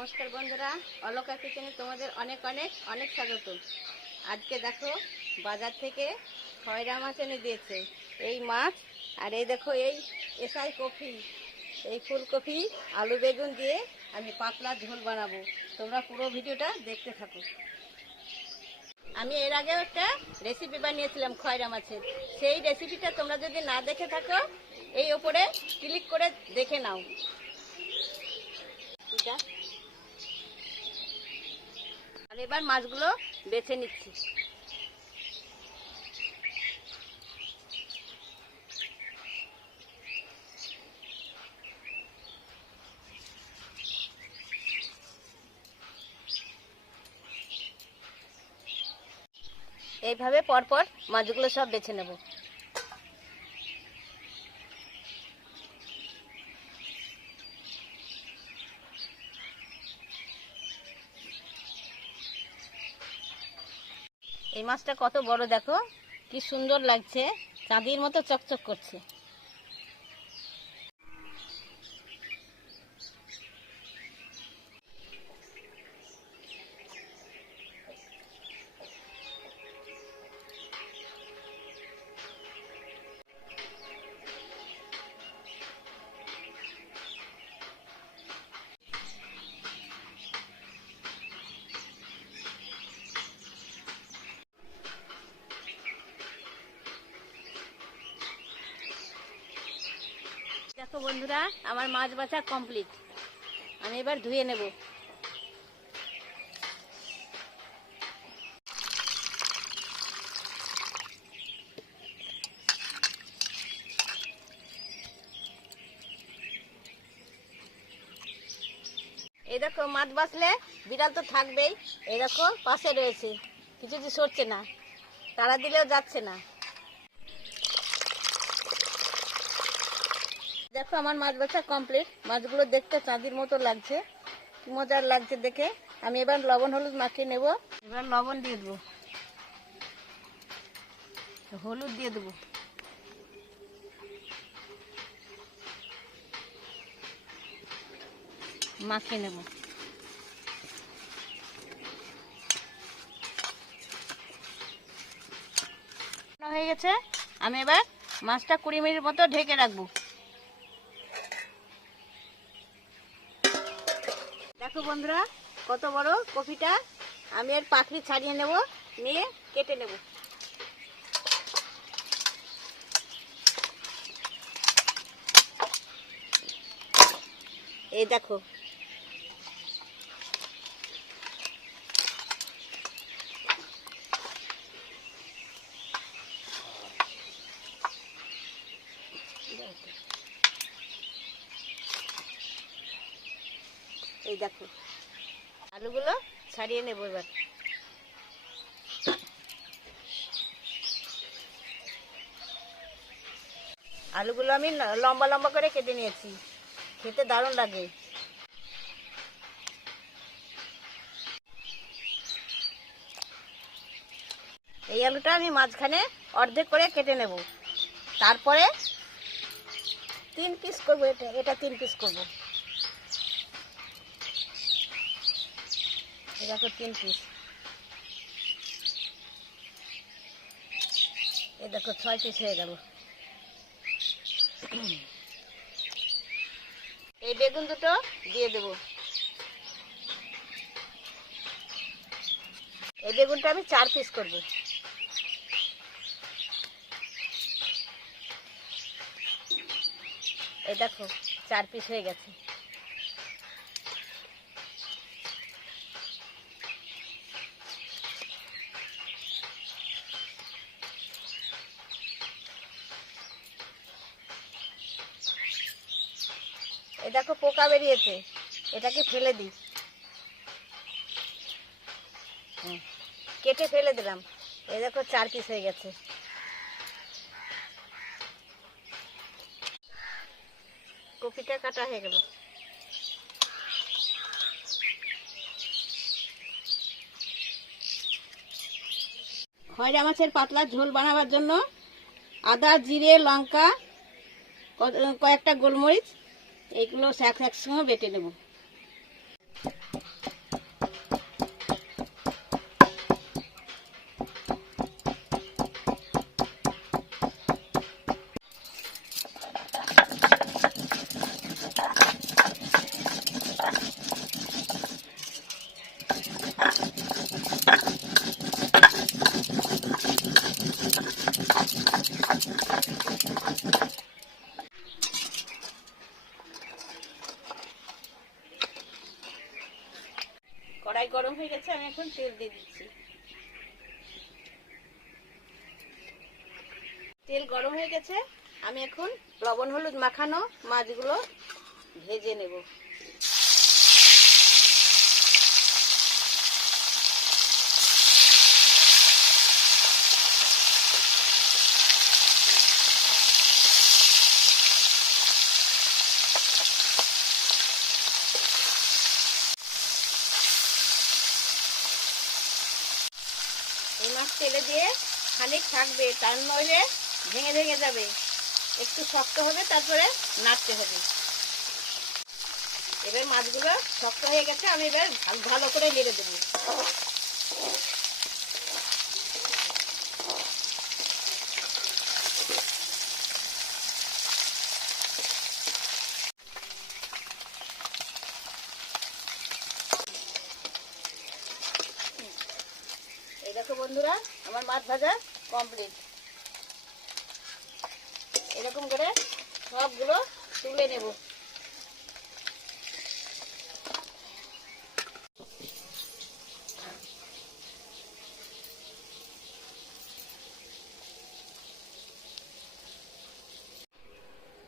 নমস্কার বন্ধুরা, অলোকা কিচেনে তোমাদের অনেক অনেক অনেক স্বাগত। আজকে দেখো বাজার থেকে খয়রা মাছ এনে দিয়েছে। এই মাছ আর এই দেখো এই এসআই কফি, এই ফুলকপি আলু বেগুন দিয়ে আমি পাতলা ঝোল বানাবো। তোমরা পুরো ভিডিওটা দেখতে থাকো। আমি এর আগেও একটা রেসিপি বানিয়েছিলাম খয়রা মাছের। সেই রেসিপিটা তোমরা যদি না দেখে থাকো এই ওপরে ক্লিক করে দেখে নাও। আর এবার মাছগুলো বেছে নিচ্ছি। এইভাবে পরপর মাছগুলো সব বেছে নেব। এই মাছটা কত বড় দেখো, কি সুন্দর লাগছে, চাঁদির মতো চকচক করছে। দেখো বন্ধুরা, আমার মাছ বাছা কমপ্লিট। আমি এবার ধুয়ে নেব। এই দেখো মাছ বাছলে বিড়াল তো থাকবেই। এই দেখো পাশে রয়েছে, কিছু সরছে না, তাড়া দিলেও যাচ্ছে না। দেখো আমার মাছ বাছা কমপ্লিট। মাছগুলো দেখতে চাঁদির মতো লাগছে, কি মজার লাগছে দেখে। আমি এবার লবণ হলুদ মাখিয়ে নেব। এবার লবণ দিয়ে দেবো, হলুদ দিয়ে দেবো, মাখিয়ে নেব। হয়ে গেছে। আমি এবার মাছটা 20 মিনিট মতো ঢেকে রাখবো। দেখো বন্ধুরা, কত বড় কপিটা। আমি এর পাখড়ি ছাড়িয়ে নেব, নিয়ে কেটে নেব। এই দেখো, এই দেখো আলুগুলো ছাড়িয়ে নেব। এবার আলুগুলো আমি লম্বা লম্বা করে কেটে নিয়েছি, খেতে দারুণ লাগে। এই আলুটা আমি মাঝখানে অর্ধেক করে কেটে নেব। তারপরে 3 পিস করবো। এটা 3 পিস করবো। দেখো 3 পিস। এই দেখো 6 পিস হয়ে গেল। এই বেগুন দুটো দিয়ে দেব। এই বেগুনটা আমি 4 পিস করব। এই দেখো 4 পিস হয়ে গেছে। এই দেখো পোকা বেরিয়েছে, এটাকে ফেলে দিই। কেটে ফেলে দিলাম। এই দেখো 4 পিস হয়ে গেছে। কপিটা কাটা হয়ে গেল। খয়রা মাছের পাতলা ঝোল বানাবার জন্য আদা, জিরে, লঙ্কা, কয়েকটা গোলমরিচ এইগুলো একসঙ্গে বেটে নেব। কড়াই গরম হয়ে গেছে, আমি এখন তেল দিয়ে দিচ্ছি। তেল গরম হয়ে গেছে, আমি এখন লবণ হলুদ মাখানো মাছগুলো ভেজে নেব। এই মাছ তেলে দিয়ে খানিক থাকবে, তার নইলে ভেঙে ভেঙে যাবে। একটু শক্ত হবে, তারপরে নাড়তে হবে। এবার মাছগুলো শক্ত হয়ে গেছে, আমি এবার ভালো করে নেড়ে দেবো। এই দেখো বন্ধুরা, আমার মাছ ভাজা কমপ্লিট। এরকম করে সবগুলো তুলে নেব।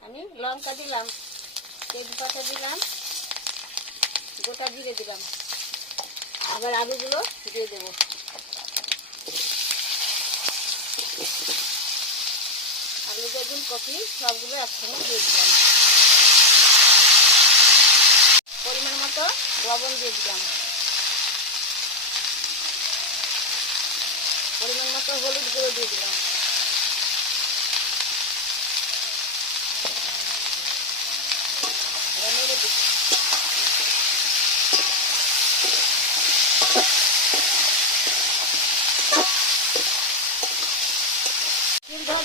আমি লঙ্কা দিলাম, তেজপাতা দিলাম, গোটা জিরে দিলাম। আবার আলুগুলো দিয়ে দেবো। আলু, বেগুন, কপি সবগুলো একসঙ্গে দিয়ে দিলাম। পরিমাণ মতো লবণ দিয়ে দিলাম। পরিমাণ মতো হলুদ গুঁড়ো দিয়ে দিলাম। নেড়ে দিচ্ছি।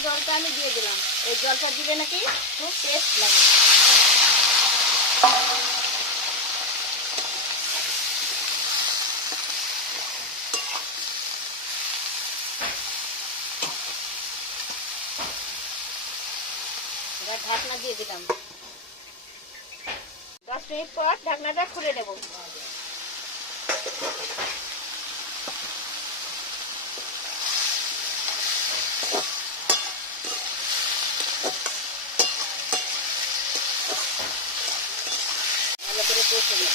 জলটা আমি দিয়ে দিলাম। এই জলটা দিলে নাকি খুব টেস্ট লাগে। এবার ঢাকনা দিয়ে দিলাম। 10 মিনিট পর ঢাকনাটা খুলে নেব। ভালো করে কষে নেব।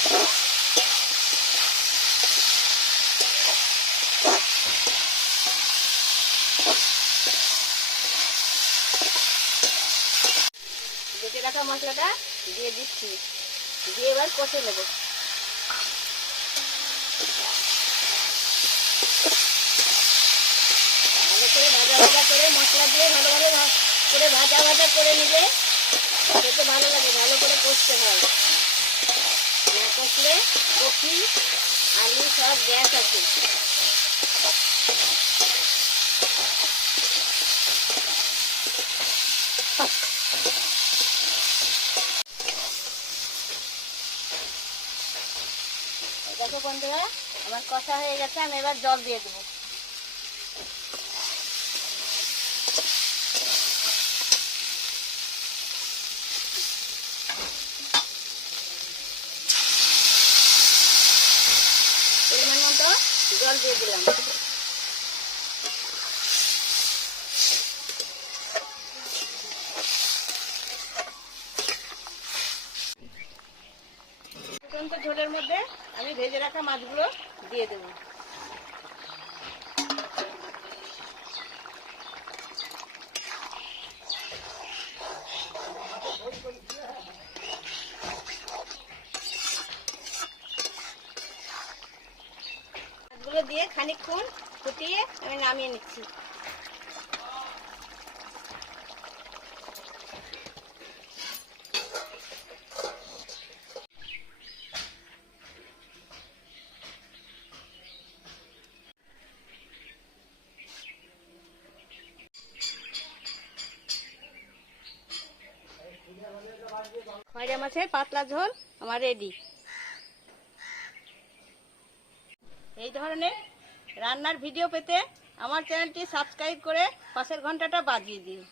বেটে রাখা মশলাটা দিয়ে দিচ্ছি, দিয়ে এবার কষে নেব। ভালো করে ভাজা ভাজা করে মশলা দিয়ে ভালোভাবে করে ভাজা ভাজা করে নিলে খেতে ভালো লাগে। ভালো করে কষতে হয়, না কষলে কপি আলু সব গ্যাস আছে। দেখো বন্ধুরা, আমার কষা হয়ে গেছে, আমি এবার জল দিয়ে দেবো। পরিমাণ মতো জল দিয়ে দিলাম। ফুটন্ত ঝোলের মধ্যে আমি ভেজে রাখা মাছগুলো দিয়ে দেবো। মাছগুলো দিয়ে খানিকক্ষণ ফুটিয়ে আমি নামিয়ে নিচ্ছি। খয়রা মাছের পাতলা ঝোল আমার রেডি। এই ধরনের রান্নার ভিডিও পেতে আমার চ্যানেলটি সাবস্ক্রাইব করে পাশের ঘন্টাটা বাজিয়ে দিও।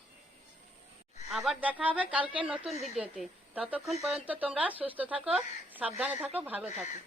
আবার দেখা হবে কালকে নতুন ভিডিওতে। ততক্ষণ পর্যন্ত তোমরা সুস্থ থাকো, সাবধানে থাকো, ভালো থাকো।